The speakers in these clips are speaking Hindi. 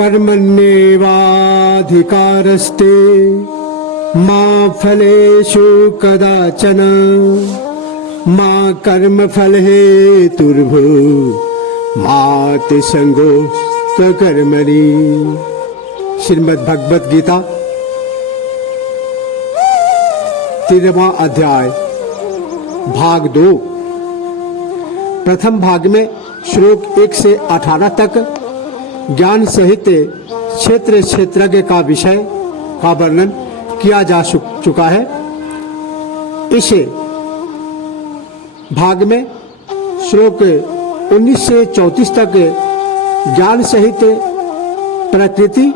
कर्मण्येवाधिकारस्ते मा फलेषु कदाचन मा कर्मफल हेतुर्भू मा ते संगोऽस्त्व कर्मणि। श्रीमद् भगवत गीता 13वां अध्याय भाग 2। प्रथम भाग में श्लोक 1 से 18 तक ज्ञान सहित क्षेत्र क्षेत्रज्ञ का विषय का वर्णन किया जा चुका है। इस भाग में श्लोक 19 से 34 तक ज्ञान सहित प्रकृति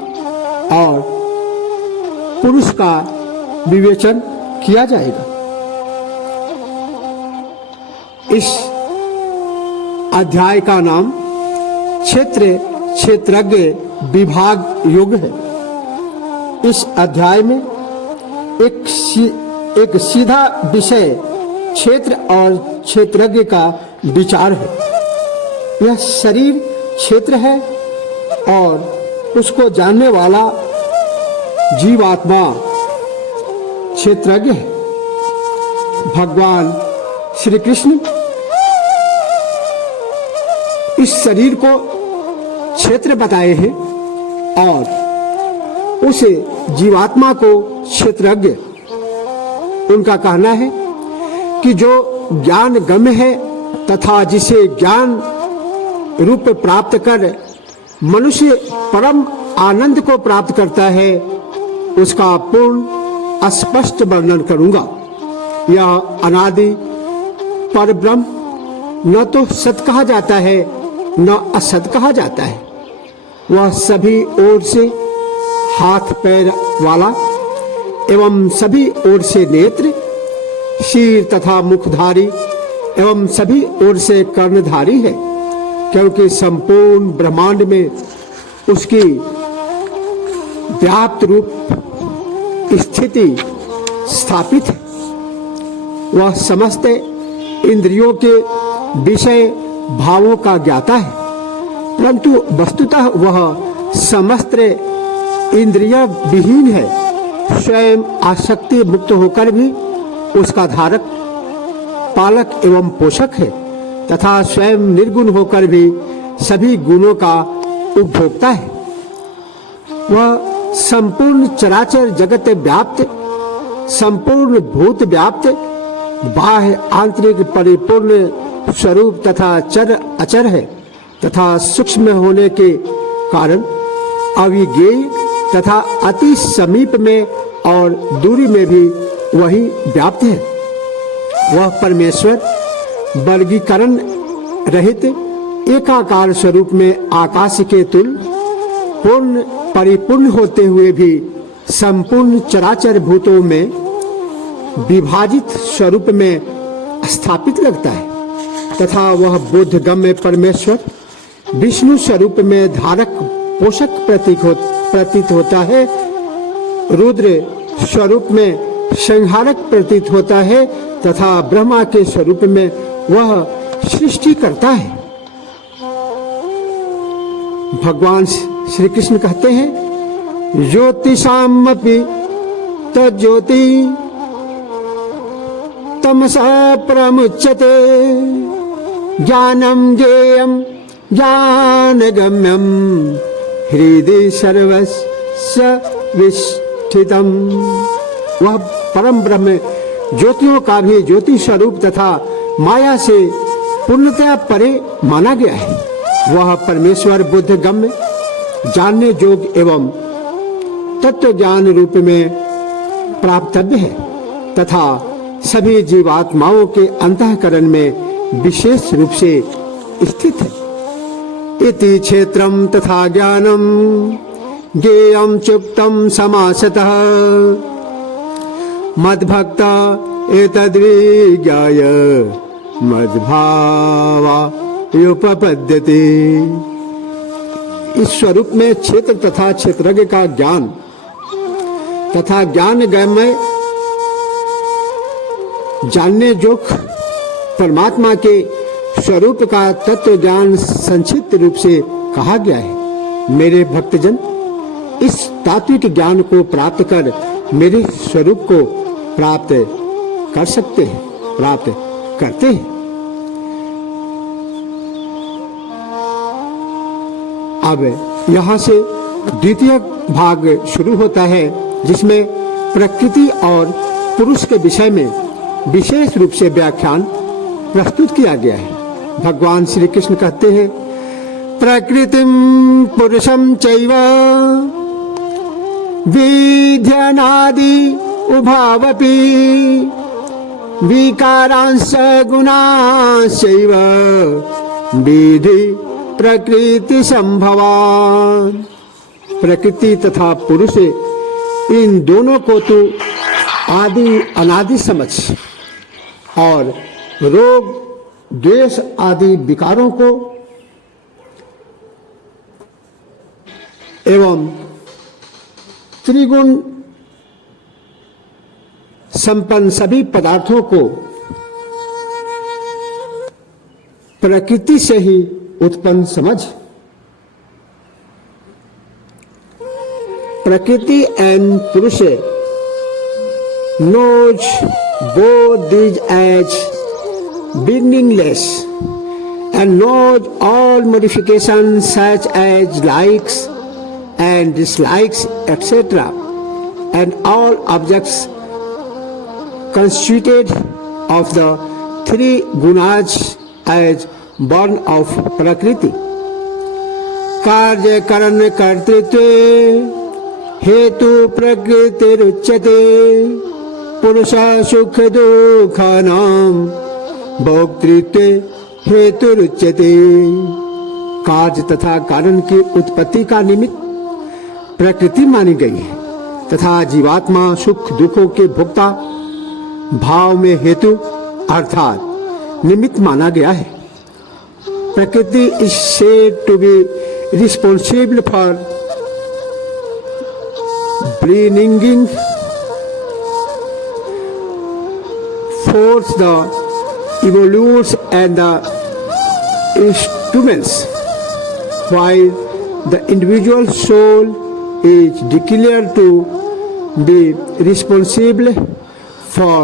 और पुरुष का विवेचन किया जाएगा। इस अध्याय का नाम क्षेत्र क्षेत्रज्ञ विभाग योग है। इस अध्याय में एक सीधा विषय क्षेत्र और क्षेत्रज्ञ का विचार है। यह शरीर क्षेत्र है और उसको जानने वाला जीवात्मा क्षेत्रज्ञ है। भगवान श्री कृष्ण इस शरीर को क्षेत्र बताए हैं और उस जीवात्मा को क्षेत्रज्ञ। उनका कहना है कि जो ज्ञान गम्य है तथा जिसे ज्ञान रूप प्राप्त कर मनुष्य परम आनंद को प्राप्त करता है, उसका पूर्ण स्पष्ट वर्णन करूंगा। यह अनादि परब्रह्म न तो सत कहा जाता है न असत कहा जाता है। वह सभी ओर से हाथ पैर वाला एवं सभी ओर से नेत्र, शीर तथा मुखधारी एवं सभी ओर से कर्णधारी है, क्योंकि संपूर्ण ब्रह्मांड में उसकी व्याप्त रूप स्थिति स्थापित है। वह समस्त इंद्रियों के विषय भावों का ज्ञाता है, परंतु वस्तुतः वह समस्त इंद्रिय विहीन है। स्वयं आसक्ति मुक्त होकर भी उसका धारक, पालक एवं पोषक है तथा स्वयं निर्गुण होकर भी सभी गुणों का उपभोक्ता है। वह संपूर्ण चराचर जगत व्याप्त, संपूर्ण भूत व्याप्त, बाह्य आंतरिक परिपूर्ण स्वरूप तथा चर अचर है तथा सूक्ष्म होने के कारण अविज्ञेय तथा अति समीप में और दूरी में भी वही व्याप्त है। वह परमेश्वर वर्गीकरण रहित एकाकार स्वरूप में आकाश के तुल्य पूर्ण परिपूर्ण होते हुए भी संपूर्ण चराचर भूतों में विभाजित स्वरूप में स्थापित लगता है तथा वह बोधगम्य परमेश्वर विष्णु स्वरूप में धारक पोषक प्रतीत होता है, रुद्र स्वरूप में संहारक प्रतीत होता है तथा ब्रह्मा के स्वरूप में वह सृष्टि करता है। भगवान श्री कृष्ण कहते हैं, ज्योतिषामपि तज्ज्योति तमसा प्रमुच्यते ज्ञानम ज्ञेयं ज्ञानगम्यं हृदि सर्वस्य विष्ठितम्। वह परम ब्रह्म ज्योतियों का भी ज्योति स्वरूप तथा माया से पूर्णतया परे माना गया है। वह परमेश्वर बुद्ध गम्य, जानने योग्य एवं तत्व ज्ञान रूप में प्राप्तव्य है तथा सभी जीवात्माओं के अंतःकरण में विशेष रूप से स्थित है। इति क्षेत्रम तथा ज्ञानम ज्ञेयं चुक्तं समासतः मद्भक्ता एतद्विज्ञाय मद्भावायुपपद्यते। इस स्वरूप में क्षेत्र तथा क्षेत्रज्ञ का ज्ञान तथा ज्ञान गम्य जानने योग्य परमात्मा के स्वरूप का तत्व ज्ञान संक्षिप्त रूप से कहा गया है। मेरे भक्तजन इस तात्विक ज्ञान को प्राप्त कर मेरे स्वरूप को प्राप्त कर सकते हैं, प्राप्त करते हैं। अब यहाँ से द्वितीय भाग शुरू होता है, जिसमें प्रकृति और पुरुष के विषय में विशेष रूप से व्याख्यान प्रस्तुत किया गया है। भगवान श्री कृष्ण कहते हैं, प्रकृतिम पुरुषम चैव विध्यनादि उभावपि विकारांश गुणांश्चैव विधि प्रकृति संभवान। प्रकृति तथा पुरुष इन दोनों को तो आदि अनादि समझ और रोग द्वेष आदि विकारों को एवं त्रिगुण संपन्न सभी पदार्थों को प्रकृति से ही उत्पन्न समझ। प्रकृति एंड पुरुष knows both these as beginningless and knows all modifications such as likes and dislikes etc. and all objects constituted of the three gunas as born of prakriti. कार्य करण कर्तृत्व हेतु प्रकृतिरुच्यते पुरुष सुख दुःखानां भोक्तृत्व हेतुरुच्यते। कार्य तथा कारण की उत्पत्ति का निमित्त प्रकृति मानी गई है तथा जीवात्मा सुख दुखों के भोक्ता भाव में हेतु अर्थात निमित्त माना गया है। Prakriti is said to be responsible for bringing forth the evolutes and the instruments, while the individual soul is declared to be responsible for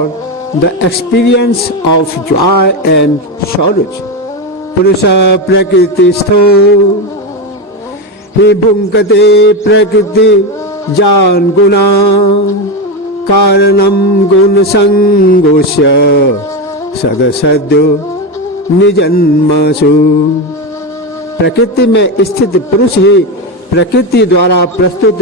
the experience of joy and sorrows. Purusha prakristho hi bhunkate prakriti जान गुना कारणम गुण संगोष्य सदसद्यो निजन्मसु। प्रकृति में स्थित पुरुष ही प्रकृति द्वारा प्रस्तुत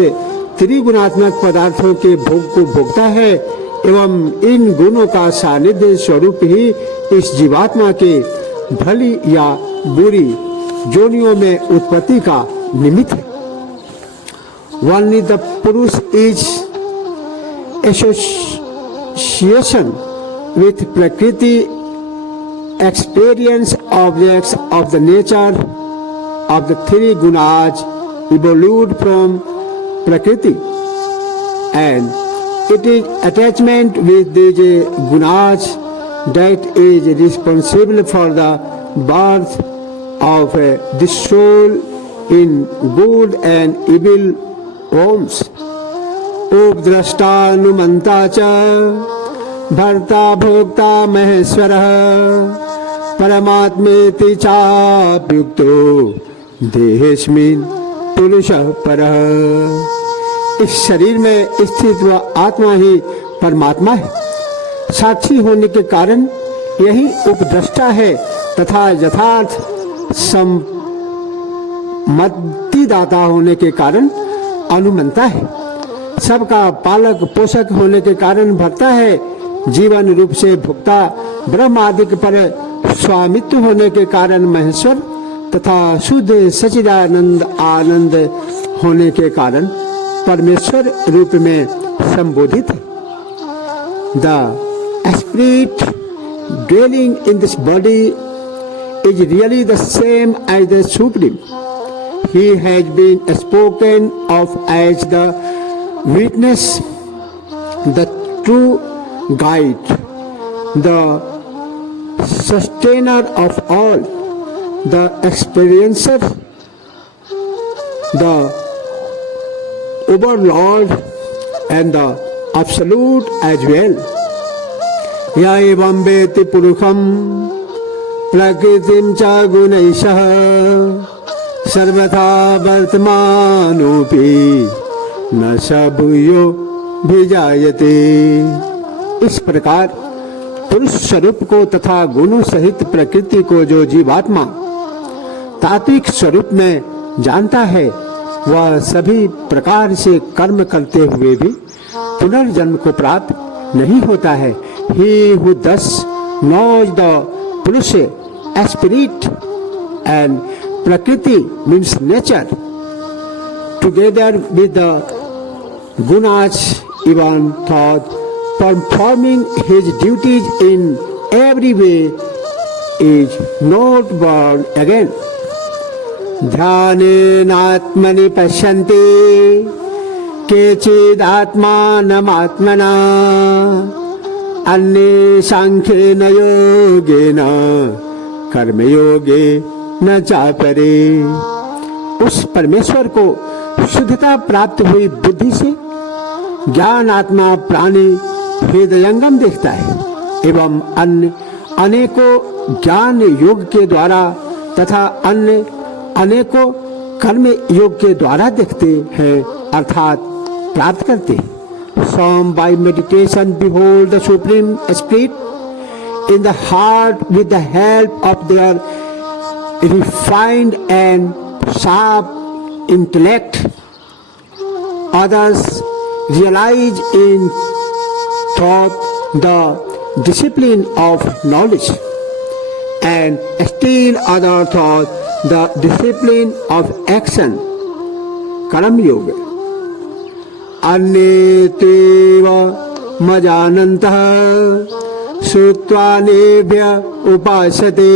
त्रिगुणात्मक पदार्थों के भोग को भोगता है एवं इन गुणों का सानिध्य स्वरूप ही इस जीवात्मा के भली या बुरी जोनियों में उत्पत्ति का निमित्त है। Only the Purush is association with Prakriti, experience objects of the nature of the three gunas evolved from Prakriti, and it is attachment with these gunas that is responsible for the birth of the soul in good and evil ओम्स उपद्रष्टानुमंता च भर्ता भोक्ता महेश्वरः परमात्मेति चाप्युक्तो देहेस्मिन् पुरुषः परः। इस शरीर में स्थित वह आत्मा ही परमात्मा है। साक्षी होने के कारण यही उपद्रष्टा है तथा यथार्थ सम्मतिदाता होने के कारण अनुमंता है। सबका पालक पोषक होने के कारण भर्ता है। जीवन रूप से भुक्ता ब्रह्म आदि पर स्वामित्व होने के कारण महेश्वर तथा शुद्ध सच्चिदानंद आनंद होने के कारण परमेश्वर रूप में संबोधित है। The spirit dwelling in this body is really the same as the Supreme. He has been spoken of as the witness, the true guide, the sustainer of all, the experiencer, the overlord and the absolute as well. या एवं वेति पुरुषम प्रकृतिम च गुणैषः सर्वथा वर्तमानोऽपि न स भूयो भिजायते। इस प्रकार पुरुष स्वरूप को तथा गुणों सहित प्रकृति को जो जीवात्मा तात्विक स्वरूप में जानता है, वह सभी प्रकार से कर्म करते हुए भी पुनर्जन्म को प्राप्त नहीं होता है। He who thus knows the Purusha, spirit, and Prakriti means nature, together with the gunas, even thought, performing his duties in every way, is not born again. ध्यानेनात्मनि पश्यन्ति केचिदात्मानमात्मना अन्ये सांख्येन योगेन कर्मयोगे न चापरे। उस परमेश्वर को शुद्धता प्राप्त हुई बुद्धि से ज्ञान आत्मा प्राणी हृदयंगम देखता है एवं अन्य अनेकों ज्ञान योग के द्वारा तथा अन्य अनेकों कर्म योग के द्वारा देखते हैं अर्थात प्राप्त करते हैं। Some by meditation behold the Supreme Spirit in the heart with the help of their refined and sharp intellect. Others realize in thought the discipline of knowledge, and still other thought the discipline of action, karma yoga. अन्ये तेव मजानन्तः श्रुत्वा नेभ्य उपासते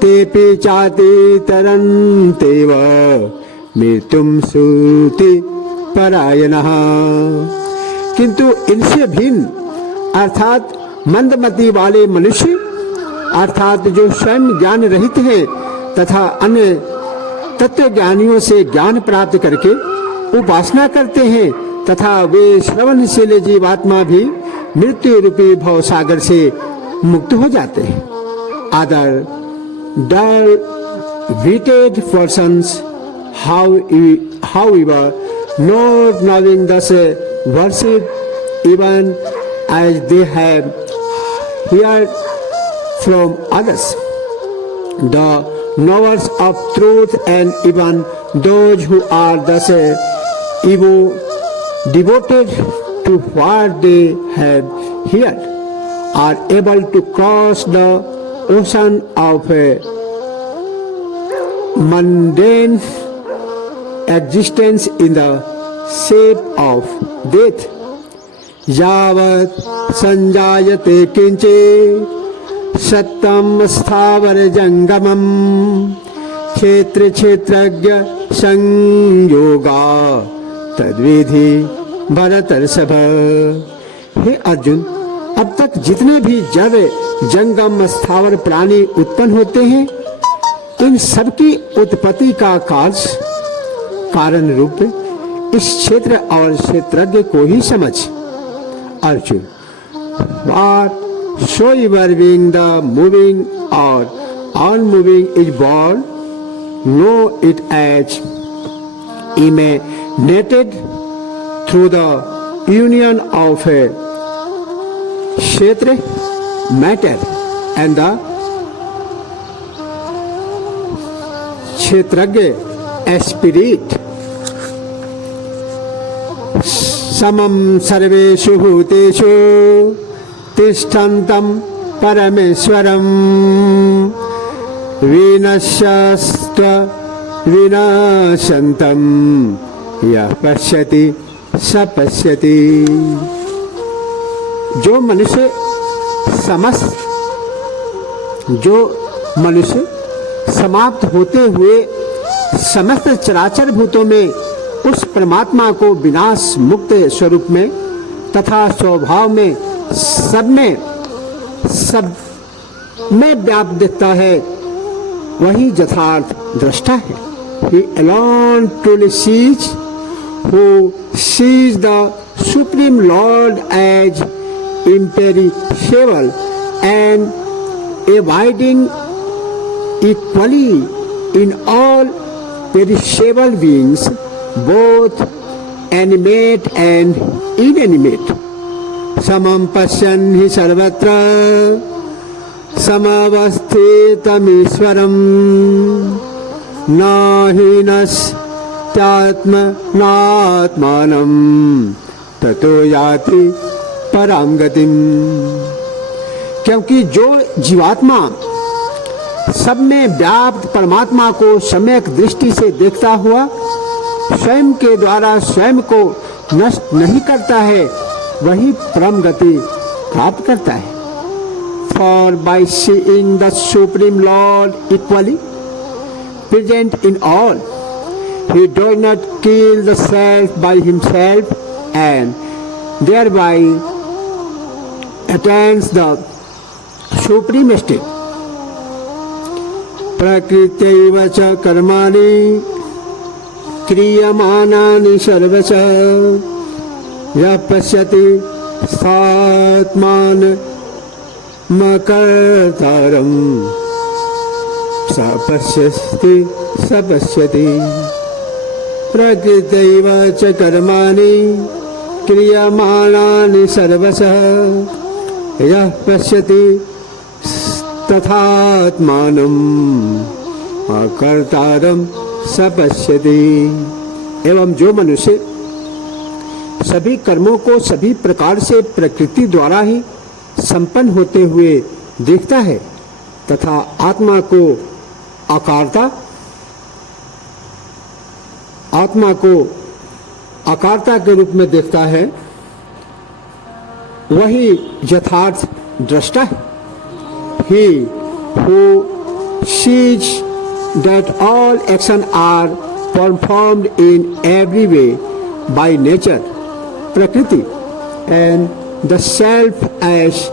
तेपि चातितरन्तेव मृत्युं श्रुति परायणः। किंतु इनसे भिन्न अर्थात मंदमति वाले मनुष्य अर्थात जो स्वयं ज्ञान रहित है तथा अन्य तत्वज्ञानियों से ज्ञान प्राप्त करके उपासना करते हैं तथा वे श्रवणशील जीवात्मा भी मृत्यु रूपी भव सागर से मुक्त हो जाते हैं। Other dull-witted persons, however, not knowing thus worship even as they have heard from others. The knowers of truth and even those who are thus devoted to what they have heard are able to cross the ocean of mundane existence in the shape of death. Yavat sanjayate kinche sattam sthavar jangamam क्षेत्र क्षेत्रज्ञ संयोगा तद्विधि भरतर्षभ। हे अर्जुन, अब तक जितने भी जड़ जंगम स्थावर प्राणी उत्पन्न होते हैं, इन सबकी उत्पत्ति का कारण रूप इस क्षेत्र और क्षेत्रज्ञ को ही समझ। Arjun, whatsoever being the moving or unmoving is born, know it as emanated through the union of kshetra, matter, and the kshetragya, spirit. समम सर्वेषु भूतेषु तिष्ठन्तं परमेश्वरम् विनश्यस्त्व विनाशन्तं यः पश्यति स पश्यति। जो मनुष्य समाप्त होते हुए समस्त चराचर भूतों में उस परमात्मा को विनाश मुक्त स्वरूप में तथा स्वभाव में सब में व्याप्त दिखता है, वही यथार्थ दृष्टा है। he alone truly sees, who sees the Supreme Lord as imperishable and abiding equally in all perishable beings, both animate and inanimate. Samam pasyan hi sarvatra samavasthitamishwaram nahinas त्यात्मनात्मानं ततो याति पराम गतिम। क्योंकि जो जीवात्मा सब में व्याप्त परमात्मा को सम्यक दृष्टि से देखता हुआ स्वयं के द्वारा स्वयं को नष्ट नहीं करता है, वही परम गति प्राप्त करता है। For by seeing the Supreme Lord equally present in all, he does not kill the self by himself and thereby attains the supreme state. Prakrityaiva cha karmani kriyamanani sarvacha ya pasyati satman makartaram sapasyati प्रकृतैव च कर्माणि क्रियमाणानि सर्वशः यः पश्यति तथात्मानम् अकर्तारं स पश्यति। एवं जो मनुष्य सभी कर्मों को सभी प्रकार से प्रकृति द्वारा ही संपन्न होते हुए देखता है तथा आत्मा को अकारता के रूप में देखता है, वही यथार्थ दृष्टा है। He who sees that all actions are performed in every way by nature, Prakriti, and the self as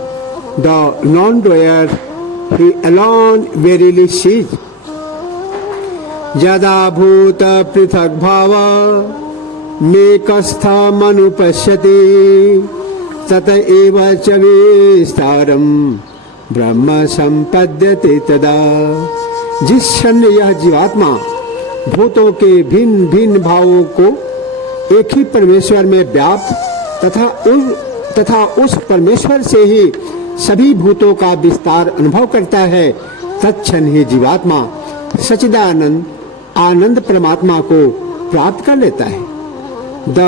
the non-doer, he alone verily sees. यदा भूत पृथक भाव मेकस्थमनुपश्यति तत एव च विस्तारम ब्रह्म संपद्यते तदा। जिस क्षण यह जीवात्मा भूतों के भिन्न भिन्न भावों को एक ही परमेश्वर में व्याप्त तथा उस परमेश्वर से ही सभी भूतों का विस्तार अनुभव करता है, तत्क्षण ही जीवात्मा सच्चिदानंद आनंद परमात्मा को प्राप्त कर लेता है। The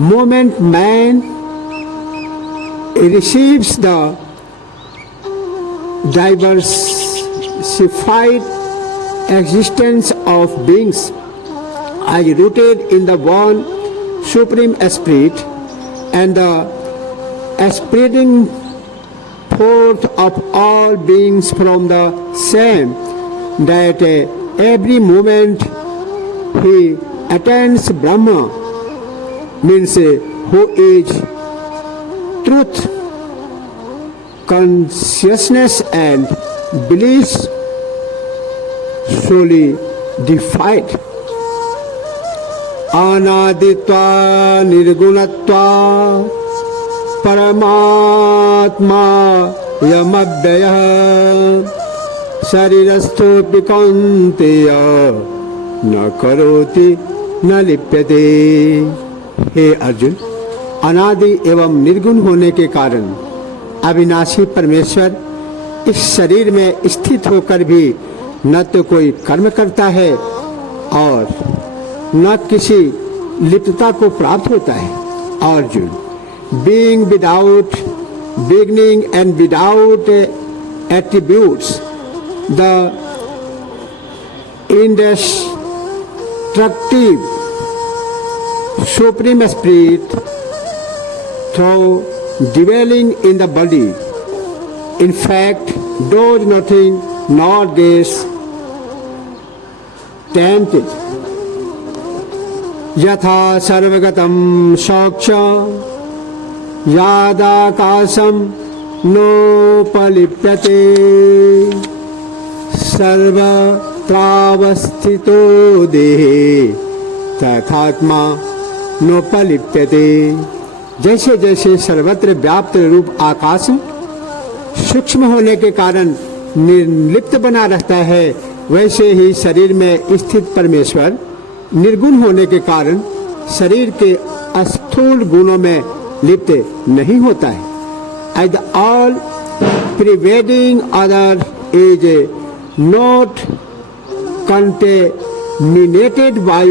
moment man receives the diversified existence of beings as rooted in the one supreme spirit and the spreading forth of all beings from the same, that every moment he attains Brahma, means who is truth, consciousness and bliss solely defied. Anaditva nirgunatva paramatma yamabhyaya sharirastho pikanteya na karoti न लिप्यते। हे अर्जुन, अनादि एवं निर्गुण होने के कारण अविनाशी परमेश्वर इस शरीर में स्थित होकर भी न तो कोई कर्म करता है और न किसी लिप्तता को प्राप्त होता है। Arjun, being without beginning and without attributes, the indestructible Supreme Spirit, though dwelling in the body, in fact does nothing nor gets tempted. Yatha sarvagatam saksha yadakasam nopalipyate sarva सर्वत्रावस्थितो देहे तथात्मा नोपलिप्यते। जैसे जैसे सर्वत्र व्याप्त रूप आकाश सूक्ष्म होने के कारण निर्लिप्त बना रहता है, वैसे ही शरीर में स्थित परमेश्वर निर्गुण होने के कारण शरीर के स्थूल गुणों में लिप्त नहीं होता है। As the all pervading other is not contaminated by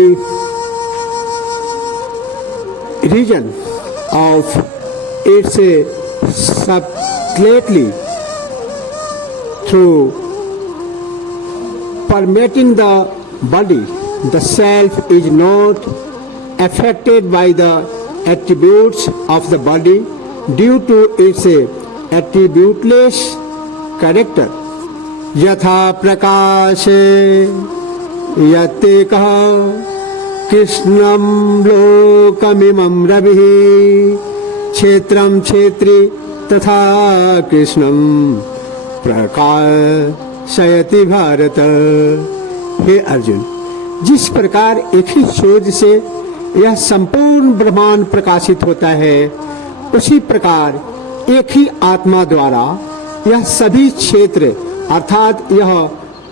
reason of its subtly through permeating the body, the self is not affected by the attributes of the body due to its attributeless character. यथा प्रकाशे यतेकः कृष्णं लोकमिमं रविः क्षेत्रं क्षेत्री तथा कृष्णं प्रकाशयति भारत। हे अर्जुन, जिस प्रकार एक ही सूर्य से यह संपूर्ण ब्रह्मांड प्रकाशित होता है, उसी प्रकार एक ही आत्मा द्वारा यह सभी क्षेत्र अर्थात यह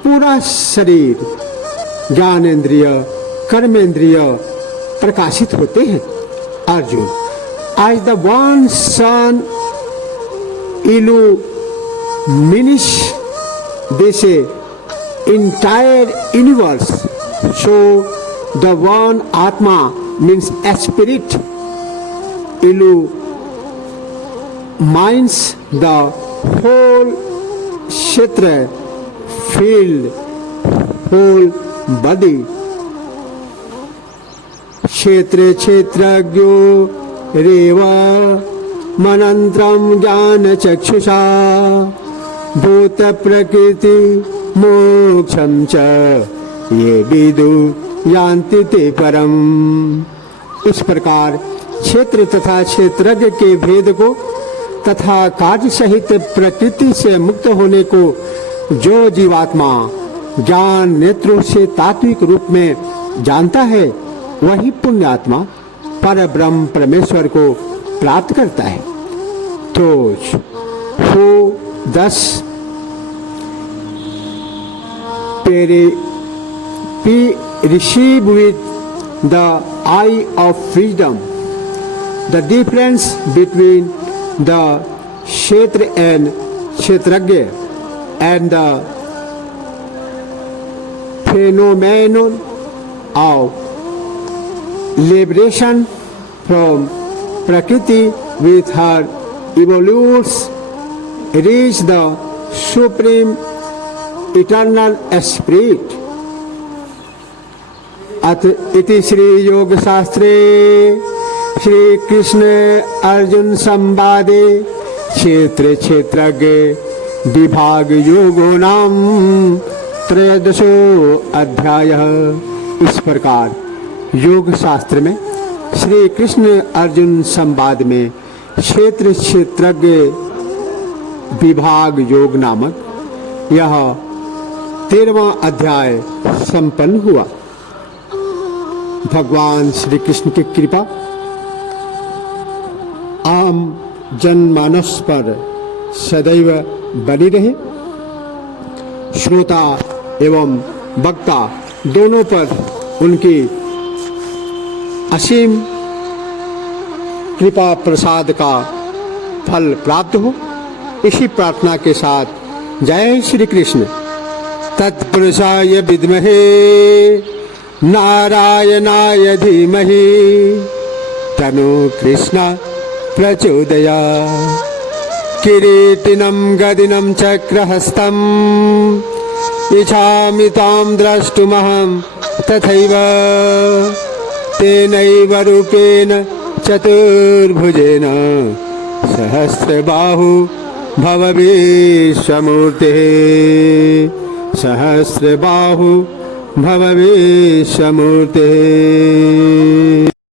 पूरा शरीर, ज्ञानेन्द्रिय, कर्मेंद्रिय प्रकाशित होते हैं। Arjun, as the one sun illumines this entire universe, so the one Atma means a spirit illumines the whole kshetra field, whole body. क्षेत्रे क्षेत्रज्ञो रेवा मनंत्रम ज्ञान चक्षुषा भूत प्रकृति मोक्षम च ये विदु यान्ति ते परम। इस प्रकार क्षेत्र तथा क्षेत्रज्ञ के भेद को तथा कार्य सहित प्रकृति से मुक्त होने को जो जीवात्मा ज्ञान नेत्रों से तात्विक रूप में जानता है, वही पुण्यात्मा पर ब्रह्म परमेश्वर को प्राप्त करता है। Those who thus receive with the eye of wisdom the difference between the kshetra and kshetrajna and the phenomenon of liberation from Prakriti with her evolutes reach the supreme eternal spirit. अथ इति श्री योग शास्त्रे श्री कृष्ण अर्जुन संवादे क्षेत्र क्षेत्रज्ञ विभाग योगो नाम त्रयोदशो अध्यायः। इस प्रकार योग शास्त्र में श्री कृष्ण अर्जुन संवाद में क्षेत्र क्षेत्रज्ञ विभाग योग नामक यह 13वां अध्याय संपन्न हुआ। भगवान श्री कृष्ण की कृपा आम जनमानस पर सदैव बनी रहे। श्रोता एवं वक्ता दोनों पर उनकी असीम कृपा प्रसाद का फल प्राप्त हो, इसी प्रार्थना के साथ जय श्री कृष्ण। तत्पुरुषाय विद्महे नारायणाय धीमहि तनो कृष्ण प्रचोदयात्। किरीटिनं गदिनं चक्रहस्तम् इच्छामि तां द्रष्टुमहं तथैव तेनैव रूपेण चतुर्भुजेन सहस्रबाहु भव विश्वमूर्तिः सहस्रबाहु भव विश्वमूर्तिः।